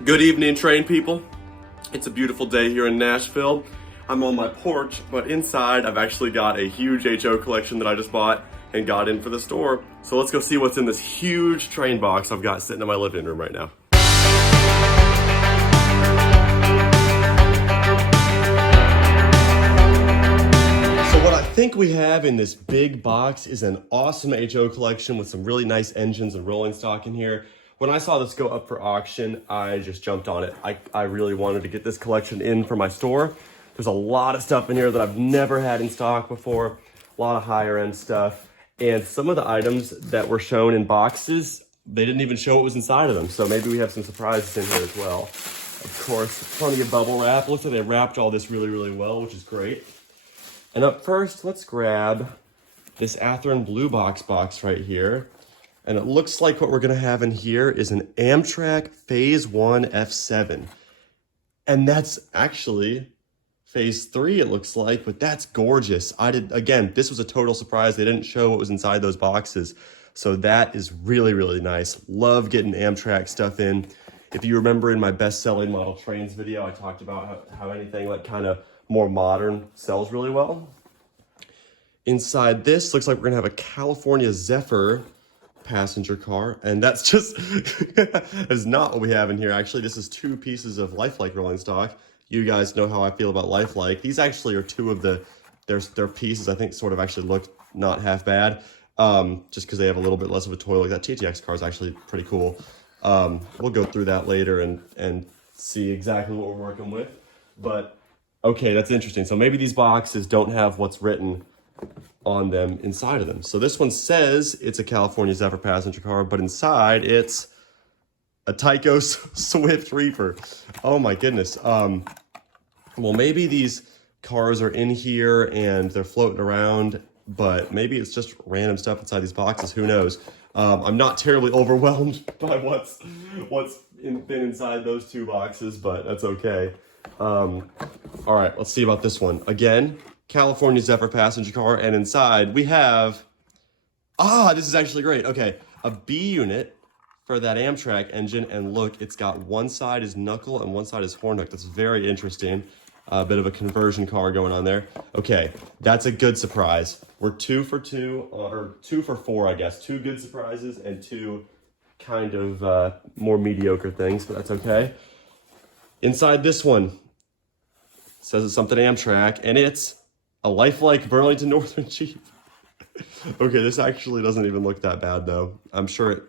Good evening, train people. It's a beautiful day here in Nashville. I'm on my porch, but inside I've actually got a huge HO collection that I just bought and got in for the store. So let's go see what's in this huge train box I've got sitting in my living room right now. So what I think we have in this big box is an awesome HO collection with some really nice engines and rolling stock in here. When I saw this go up for auction, I just jumped on it. I really wanted to get this collection in for my store. There's a lot of stuff in here that I've never had in stock before, a lot of higher end stuff. And some of the items that were shown in boxes, they didn't even show what was inside of them. So maybe we have some surprises in here as well. Of course, plenty of bubble wrap. Looks like they wrapped all this really, really well, which is great. And up first, let's grab this Athearn Blue box right here. And it looks like what we're gonna have in here is an Amtrak Phase 1 F7. And that's actually Phase 3, it looks like, but that's gorgeous. Again, this was a total surprise. They didn't show what was inside those boxes. So that is really, really nice. Love getting Amtrak stuff in. If you remember in my best-selling model trains video, I talked about how anything like kind of more modern sells really well. Inside this, looks like we're gonna have a California Zephyr passenger car, and that's just is not what we have in here. Actually, this is two pieces of lifelike rolling stock. You guys know how I feel about lifelike. These actually are two of their pieces. I think sort of actually look not half bad, just because they have a little bit less of a toy. Like that TTX car is actually pretty cool. We'll go through that later and see exactly what we're working with. But okay, that's interesting. So maybe these boxes don't have what's written on them inside of them. So this one says it's a California Zephyr passenger car, but inside it's a Tyco Swift Reaper. Oh my goodness. Well, maybe these cars are in here and they're floating around, but maybe it's just random stuff inside these boxes. Who knows? I'm not terribly overwhelmed by what's been inside those two boxes, but that's okay. All right, let's see about this one. Again, California Zephyr passenger car, and inside we have, this is actually great. Okay, a B unit for that Amtrak engine, and look, it's got one side is knuckle and one side is horn hook. That's very interesting. A bit of a conversion car going on there. Okay, that's a good surprise. We're 2 for 2, or 2 for 4, I guess. 2 good surprises and 2 kind of more mediocre things, but that's okay. Inside this one, it says it's something Amtrak, and it's a lifelike Burlington Northern Jeep. Okay, this actually doesn't even look that bad though. I'm sure it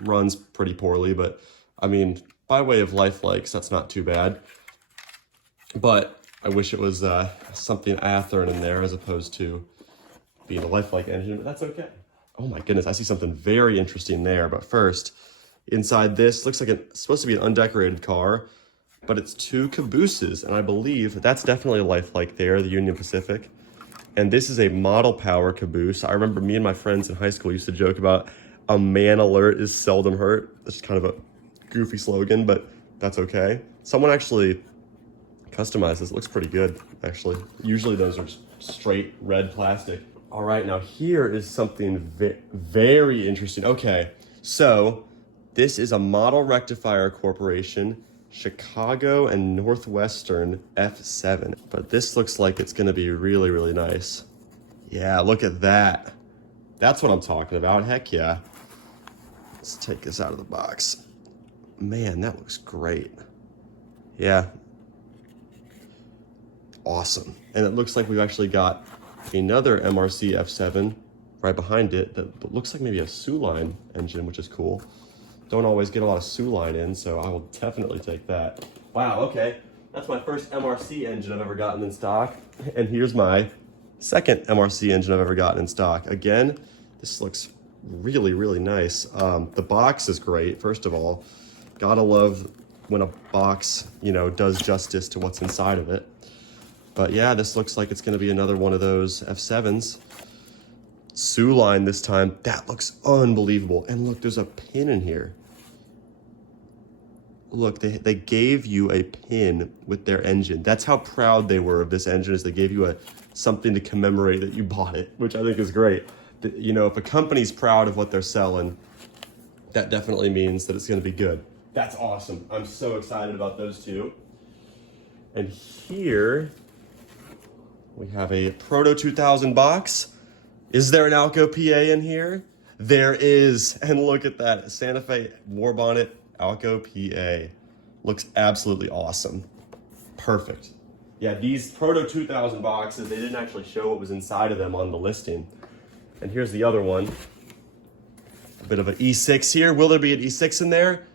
runs pretty poorly, but I mean, by way of lifelikes, that's not too bad. But I wish it was something Athearn in there as opposed to being a lifelike engine, but that's okay. Oh my goodness, I see something very interesting there. But first, inside this, looks like it's supposed to be an undecorated car, but it's 2 cabooses, and I believe that's definitely a lifelike there, the Union Pacific. And this is a model power caboose. I remember me and my friends in high school used to joke about a man alert is seldom hurt. That's just kind of a goofy slogan, but that's okay. Someone actually customized this. It looks pretty good, actually. Usually those are straight red plastic. All right, now here is something very interesting. Okay, so this is a Model Rectifier Corporation Chicago and Northwestern F7, but this looks like it's going to be really, really nice. Yeah, look at that. That's what I'm talking about. Heck yeah. Let's take this out of the box. Man, that looks great. Yeah. Awesome. And it looks like we've actually got another MRC F7 right behind it that looks like maybe a Sioux-line engine, which is cool. Don't always get a lot of Sioux-line in, so I will definitely take that. Wow, okay. That's my first MRC engine I've ever gotten in stock. And here's my second MRC engine I've ever gotten in stock. Again, this looks really, really nice. The box is great, first of all. Gotta love when a box, does justice to what's inside of it. But yeah, this looks like it's gonna be another one of those F7s. Sioux-line this time. That looks unbelievable. And look, there's a pin in here. Look, they gave you a pin with their engine. That's how proud they were of this engine, is they gave you something to commemorate that you bought it, which I think is great. If a company's proud of what they're selling, that definitely means that it's going to be good. That's awesome. I'm so excited about those two. And here we have a Proto 2000 box. Is there an Alco PA in here? There is, and look at that. Santa Fe War Bonnet Alco PA. Looks absolutely awesome. Perfect. Yeah, these Proto 2000 boxes, they didn't actually show what was inside of them on the listing. And here's the other one. A bit of an E6 here. Will there be an E6 in there?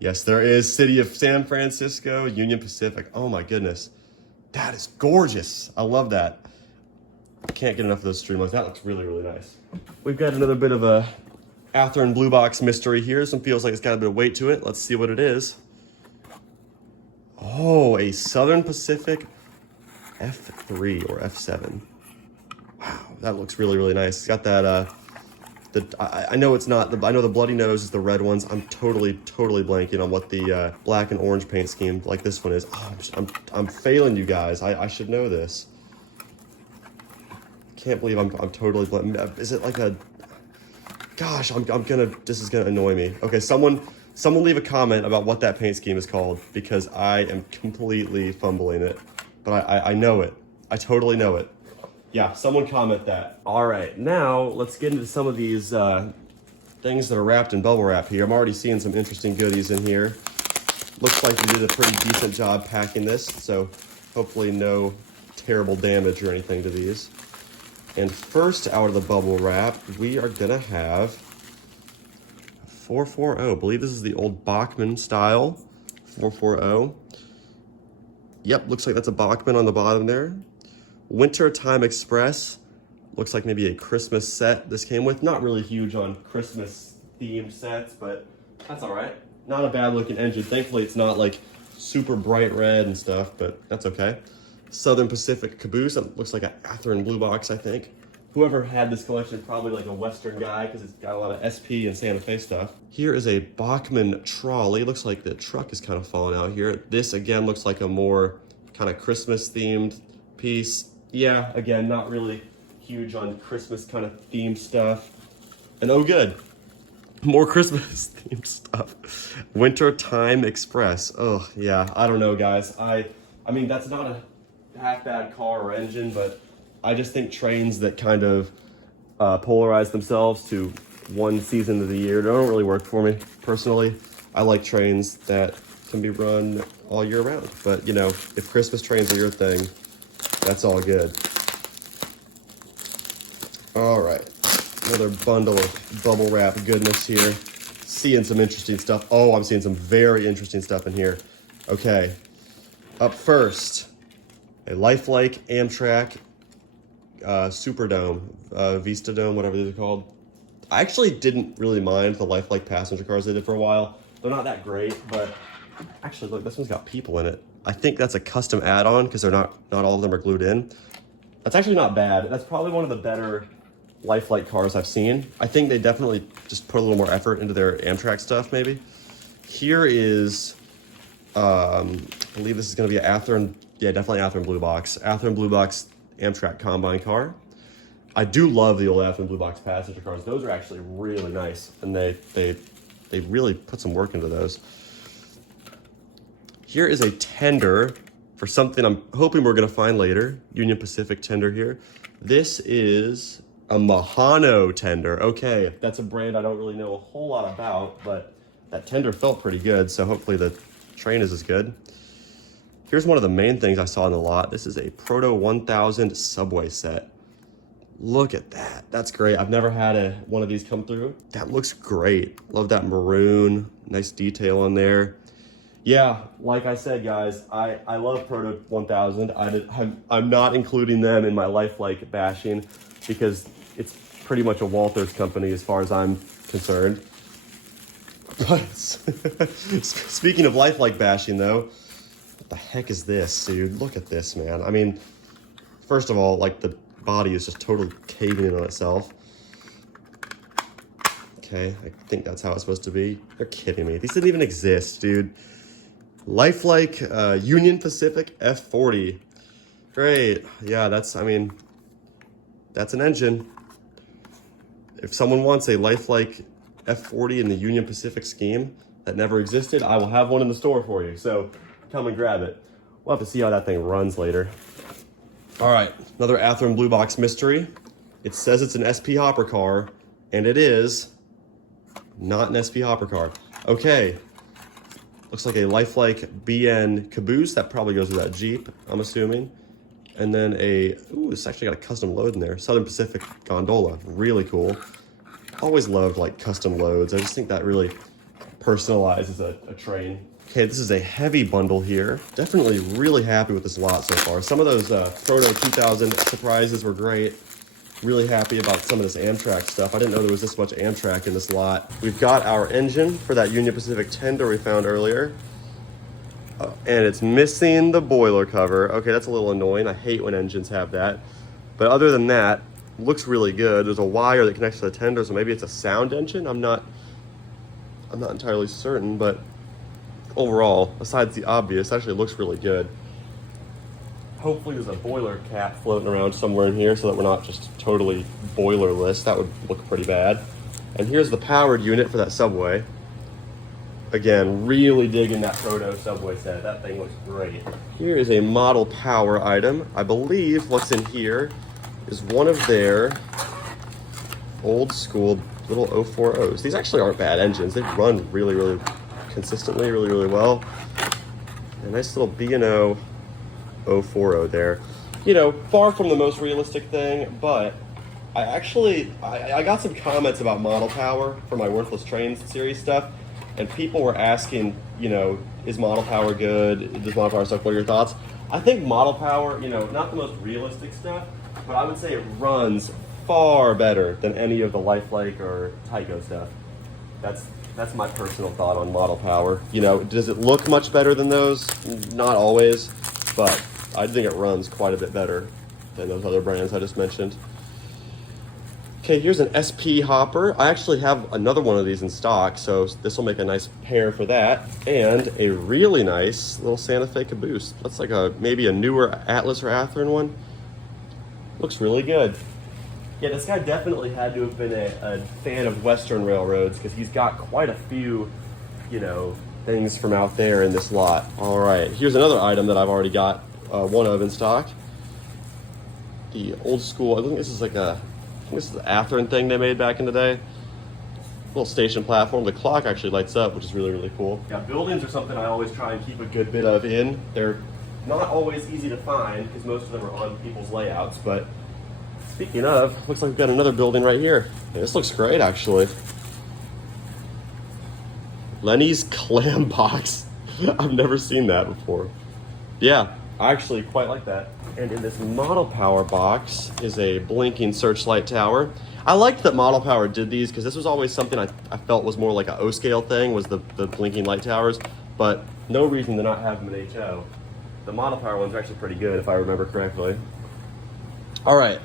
Yes, there is. City of San Francisco, Union Pacific. Oh my goodness. That is gorgeous. I love that. I can't get enough of those Streamlines. That looks really, really nice. We've got another bit of a Athearn Blue Box mystery here. This one feels like it's got a bit of weight to it. Let's see what it is. Oh, a Southern Pacific F3 or F7. Wow, that looks really, really nice. It's got that, I know it's not, I know the Bloody Nose is the red ones. I'm totally blanking on what the black and orange paint scheme like this one is. Oh, I'm failing you guys. I should know this. Can't believe I'm totally blanking. Is it like a, gosh, this is gonna annoy me. Okay, someone leave a comment about what that paint scheme is called, because I am completely fumbling it. But I know it. I totally know it. Yeah, someone comment that. All right, now let's get into some of these things that are wrapped in bubble wrap here. I'm already seeing some interesting goodies in here. Looks like we did a pretty decent job packing this, so hopefully no terrible damage or anything to these. And first out of the bubble wrap, we are gonna have 440. I believe this is the old Bachmann style 440. Yep, looks like that's a Bachmann on the bottom there. Winter Time Express. Looks like maybe a Christmas set this came with. Not really huge on Christmas themed sets, but that's all right. Not a bad looking engine. Thankfully, it's not like super bright red and stuff, but that's okay. Southern Pacific Caboose. That looks like an Athearn Blue Box, I think. Whoever had this collection is probably like a Western guy, because it's got a lot of SP and Santa Fe stuff. Here is a Bachmann trolley. Looks like the truck is kind of falling out here. This again looks like a more kind of Christmas themed piece. Yeah, again, not really huge on Christmas kind of themed stuff. And oh good, more Christmas themed stuff. Winter Time Express. Oh yeah, I don't know guys. I mean, that's not a half bad car or engine, but I just think trains that kind of polarize themselves to one season of the year don't really work for me personally. I like trains that can be run all year round, but you know, if Christmas trains are your thing, that's all good. All right, another bundle of bubble wrap goodness here. Seeing some interesting stuff. Oh, I'm seeing some very interesting stuff in here. Okay, up first, a lifelike Amtrak Superdome, Vista Dome, whatever these are called. I actually didn't really mind the lifelike passenger cars they did for a while. They're not that great, but actually look, this one's got people in it. I think that's a custom add-on because they're not all of them are glued in. That's actually not bad. That's probably one of the better lifelike cars I've seen. I think they definitely just put a little more effort into their Amtrak stuff maybe. Here is, I believe this is gonna be an Athearn, yeah, definitely Athearn Blue Box. Athearn Blue Box Amtrak Combine car. I do love the old Athearn Blue Box passenger cars. Those are actually really nice, and they really put some work into those. Here is a tender for something I'm hoping we're gonna find later. Union Pacific tender here. This is a Mahano tender. Okay, that's a brand I don't really know a whole lot about, but that tender felt pretty good, so hopefully the train is as good. Here's one of the main things I saw in the lot. This is a Proto 1000 subway set. Look at that. That's great. I've never had one of these come through. That looks great. Love that maroon. Nice detail on there. Yeah, like I said, guys, I love Proto 1000. I'm not including them in my lifelike bashing because it's pretty much a Walters company as far as I'm concerned. But speaking of lifelike bashing, though, what the heck is this, dude? Look at this, man. I mean, first of all, like the body is just totally caving in on itself. Okay, I think that's how it's supposed to be. You're kidding me. These didn't even exist, dude. Lifelike Union Pacific F40. Great. Yeah, that's an engine. If someone wants a lifelike F40 in the Union Pacific scheme, that never existed, I will have one in the store for you. So come and grab it. We'll have to see how that thing runs later. All right, another Athearn Blue Box mystery. It says it's an SP hopper car, and it is not an SP hopper car. Okay, looks like a lifelike BN caboose. That probably goes with that Jeep, I'm assuming. And then ooh, it's actually got a custom load in there. Southern Pacific gondola, really cool. Always loved like custom loads. I just think that really personalizes a train. Okay, this is a heavy bundle here. Definitely really happy with this lot so far. Some of those Proto 2000 surprises were great. Really happy about some of this Amtrak stuff. I didn't know there was this much Amtrak in this lot. We've got our engine for that Union Pacific tender we found earlier. And it's missing the boiler cover. Okay, that's a little annoying. I hate when engines have that. But other than that, looks really good. There's a wire that connects to the tender, so maybe it's a sound engine. I'm not entirely certain, but overall, besides the obvious, actually looks really good. Hopefully there's a boiler cap floating around somewhere in here so that we're not just totally boilerless. That would look pretty bad. And here's the powered unit for that subway. Again, really digging that Proto subway set. That thing looks great. Here is a model power item. I believe what's in here is one of their old school little 040s. These actually aren't bad engines. They run really, really consistently, really, really well. A nice little B&O 040 there. You know, far from the most realistic thing, but I got some comments about model power for my Worthless Trains series stuff. And people were asking, you know, is model power good? Does model power suck? What are your thoughts? I think model power, you know, not the most realistic stuff, but I would say it runs far better than any of the Lifelike or Tyco stuff. That's my personal thought on model power. You know, does it look much better than those? Not always, but I think it runs quite a bit better than those other brands I just mentioned. Okay, here's an SP hopper. I actually have another one of these in stock, so this will make a nice pair for that. And a really nice little Santa Fe caboose. That's like maybe a newer Atlas or Athearn one. Looks really good. Yeah, this guy definitely had to have been a fan of Western railroads because he's got quite a few, you know, things from out there in this lot. All right, here's another item that I've already got one of in stock. The old school, I think this is like this is the Athearn thing they made back in the day. Little station platform. The clock actually lights up, which is really, really cool. Yeah, buildings are something I always try and keep a good bit of in. They're not always easy to find because most of them are on people's layouts, but speaking of, looks like we've got another building right here. Yeah, this looks great, actually. Lenny's Clam Box. I've never seen that before. Yeah, I actually quite like that. And in this Model Power box is a blinking searchlight tower. I liked that Model Power did these because this was always something I felt was more like an O-scale thing, was the blinking light towers, but no reason to not have them in HO. The Model Power ones are actually pretty good if I remember correctly. All right,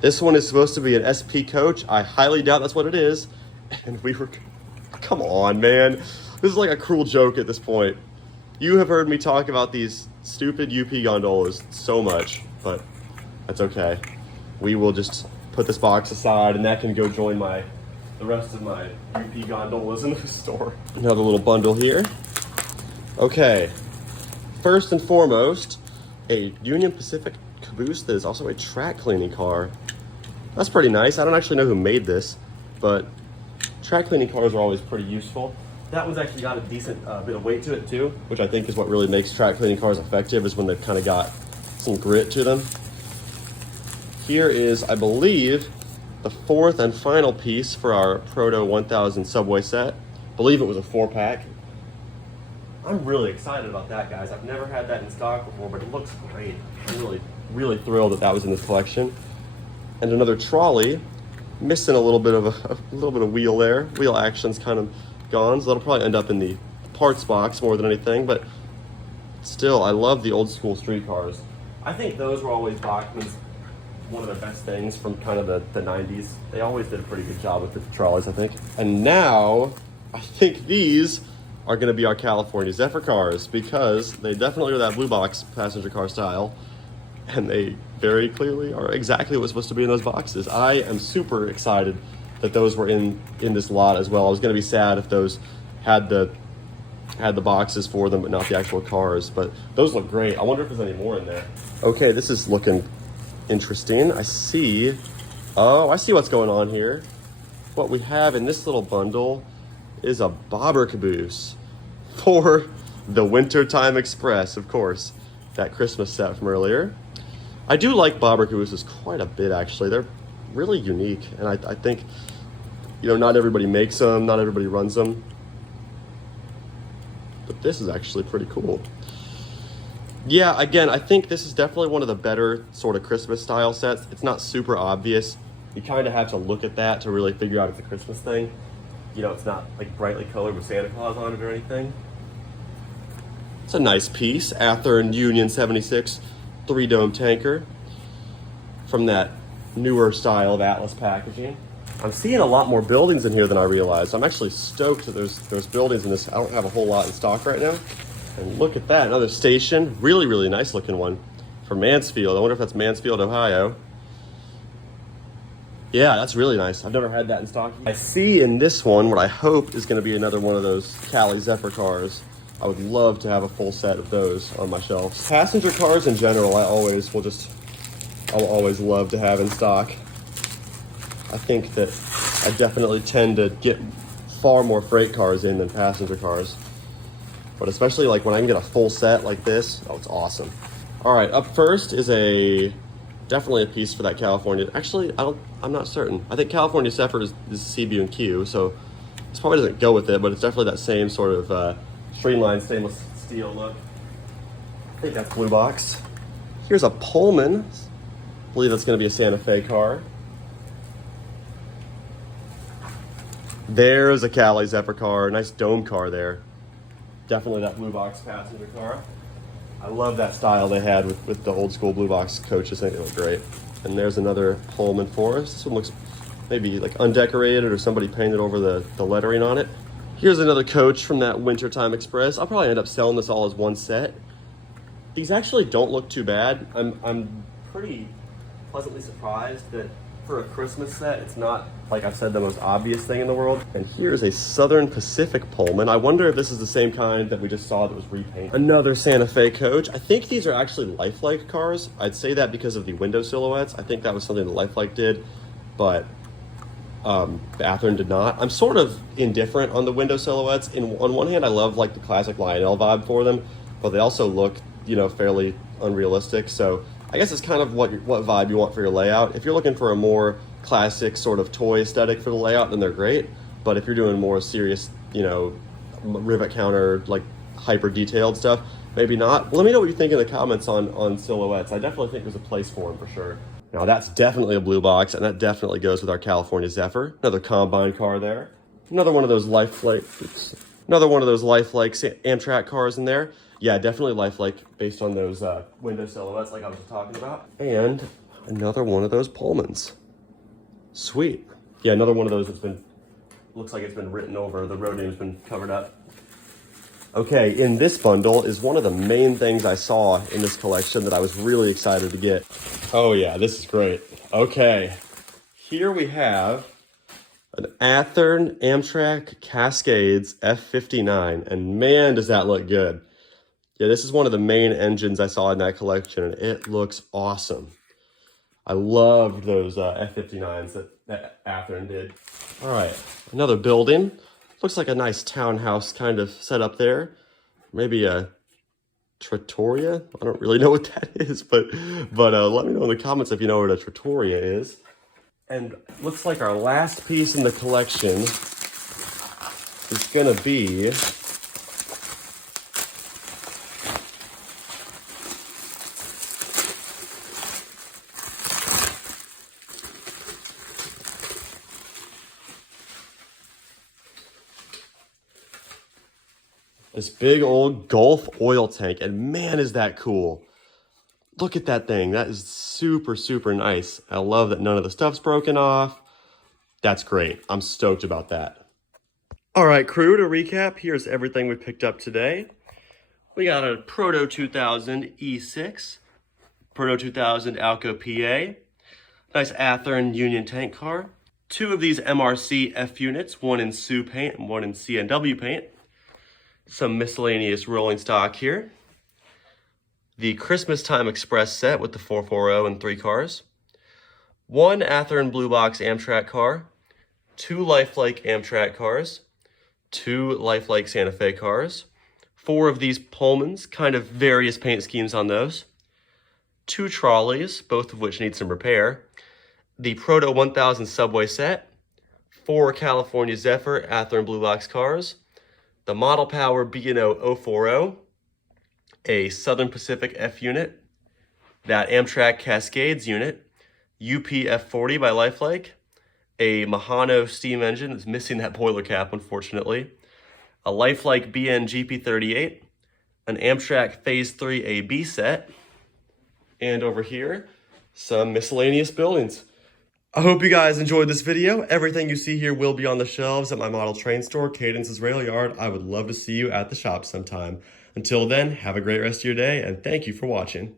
this one is supposed to be an SP coach. I highly doubt that's what it is. And come on, man. This is like a cruel joke at this point. You have heard me talk about these stupid UP gondolas so much, but that's okay. We will just put this box aside and that can go join the rest of my UP gondolas in the store. Another little bundle here. Okay, first and foremost, a Union Pacific caboose that is also a track cleaning car. That's pretty nice. I don't actually know who made this, but track cleaning cars are always pretty useful. That one's actually got a decent bit of weight to it too, which I think is what really makes track cleaning cars effective, is when they've kind of got some grit to them. Here is, I believe, the fourth and final piece for our Proto 1000 subway set. I believe it was a 4-pack. I'm really excited about that, guys. I've never had that in stock before, but it looks great. I'm really, really thrilled that that was in this collection. And another trolley, missing a little bit of wheel there. Wheel action's kind of gone, so that'll probably end up in the parts box more than anything, but still, I love the old school streetcars. I think those were always Bachmann's one of the best things from kind of the 90s. They always did a pretty good job with the trolleys, I think. And now, I think these are going to be our California Zephyr cars, because they definitely are that blue box passenger car style, and they very clearly are exactly what's supposed to be in those boxes. I am super excited that those were in this lot as well. I was going to be sad if those had the had the boxes for them, but not the actual cars. But those look great. I wonder if there's any more in there. Okay, this is looking interesting. I see what's going on here. What we have in this little bundle is a bobber caboose for the Wintertime Express, of course, that Christmas set from earlier. I do like bobber cabooses quite a bit, actually. They're really unique, and I think, you know, not everybody makes them, not everybody runs them. But this is actually pretty cool. Yeah, again, I think this is definitely one of the better sort of Christmas style sets. It's not super obvious. You kind of have to look at that to really figure out it's a Christmas thing. You know, it's not like brightly colored with Santa Claus on it or anything. It's a nice piece. Athearn Union 76 3-dome tanker from that newer style of Atlas packaging. I'm seeing a lot more buildings in here than I realized. I'm actually stoked that there's buildings in this. I don't have a whole lot in stock right now. And look at that, another station. Really, really nice looking one from Mansfield. I wonder if that's Mansfield, Ohio. Yeah, that's really nice. I've never had that in stock. I see in this one what I hope is going to be another one of those Cali Zephyr cars. I would love to have a full set of those on my shelves. Passenger cars in general, I'll always love to have in stock. I think that I definitely tend to get far more freight cars in than passenger cars. But especially like when I can get a full set like this, oh, it's awesome. All right, up first is definitely a piece for that California. Actually, I'm not certain. I think California Zephyr is CB&Q, so this probably doesn't go with it, but it's definitely that same sort of streamlined stainless steel look. I think that's blue box. Here's a Pullman. I believe that's going to be a Santa Fe car. There's a Cali Zephyr car, nice dome car there. Definitely that blue box passenger car. I love that style they had with the old school blue box coaches. I think they look great. And there's another Pullman for us. This one looks maybe like undecorated or somebody painted over the lettering on it. Here's another coach from that Wintertime Express. I'll probably end up selling this all as one set. These actually don't look too bad. I'm pretty pleasantly surprised that for a Christmas set, it's not, like I said, the most obvious thing in the world. And here's a Southern Pacific Pullman. I wonder if this is the same kind that we just saw that was repainted. Another Santa Fe coach. I think these are actually Lifelike cars. I'd say that because of the window silhouettes. I think that was something that Lifelike did, but Athearn did not. I'm sort of indifferent on the window silhouettes. On one hand, I love like the classic Lionel vibe for them, but they also look, you know, fairly unrealistic. So I guess it's kind of what vibe you want for your layout. If you're looking for a more classic sort of toy aesthetic for the layout, then they're great. But if you're doing more serious, you know, rivet counter, like hyper detailed stuff, maybe not. Let me know what you think in the comments on silhouettes. I definitely think there's a place for them for sure. Now that's definitely a blue box, and that definitely goes with our California Zephyr. Another combine car there. Another one of those Lifelike Amtrak cars in there. Yeah, definitely Lifelike based on those window silhouettes like I was just talking about. And another one of those Pullmans. Sweet. Yeah, another one of those that's looks like it's been written over. The road name's been covered up. Okay, in this bundle is one of the main things I saw in this collection that I was really excited to get. Oh yeah, this is great. Okay, here we have an Athearn Amtrak Cascades F59, and man, does that look good. Yeah, this is one of the main engines I saw in that collection, and it looks awesome. I loved those F59s that Athearn did. All right, another building. Looks like a nice townhouse kind of setup there. Maybe a trattoria. I don't really know what that is, but let me know in the comments if you know what a trattoria is. And looks like our last piece in the collection is gonna be this big old Gulf oil tank, and man, is that cool. Look at that thing. That is super, super nice. I love that none of the stuff's broken off. That's great. I'm stoked about that. All right, crew, to recap, here's everything we picked up today. We got a Proto 2000 E6, Proto 2000 Alco PA, nice Athearn Union tank car, 2 of these MRC F units, one in Sioux paint and one in CNW paint. Some miscellaneous rolling stock here. The Christmas Time Express set with the 440 and 3 cars. 1 Athearn Blue Box Amtrak car. 2 Lifelike Amtrak cars. 2 Lifelike Santa Fe cars. 4 of these Pullmans, kind of various paint schemes on those. 2 trolleys, both of which need some repair. The Proto 1000 subway set. 4 California Zephyr Athearn Blue Box cars. The Model Power B&O 040. A Southern Pacific F unit. That Amtrak Cascades unit. UP F40 by Lifelike. A Mahano steam engine that's missing that boiler cap, unfortunately. A Lifelike BN GP38. An Amtrak Phase 3 AB set. And over here, some miscellaneous buildings. I hope you guys enjoyed this video. Everything you see here will be on the shelves at my model train store, Cadence's Railyard. I would love to see you at the shop sometime. Until then, have a great rest of your day, and thank you for watching.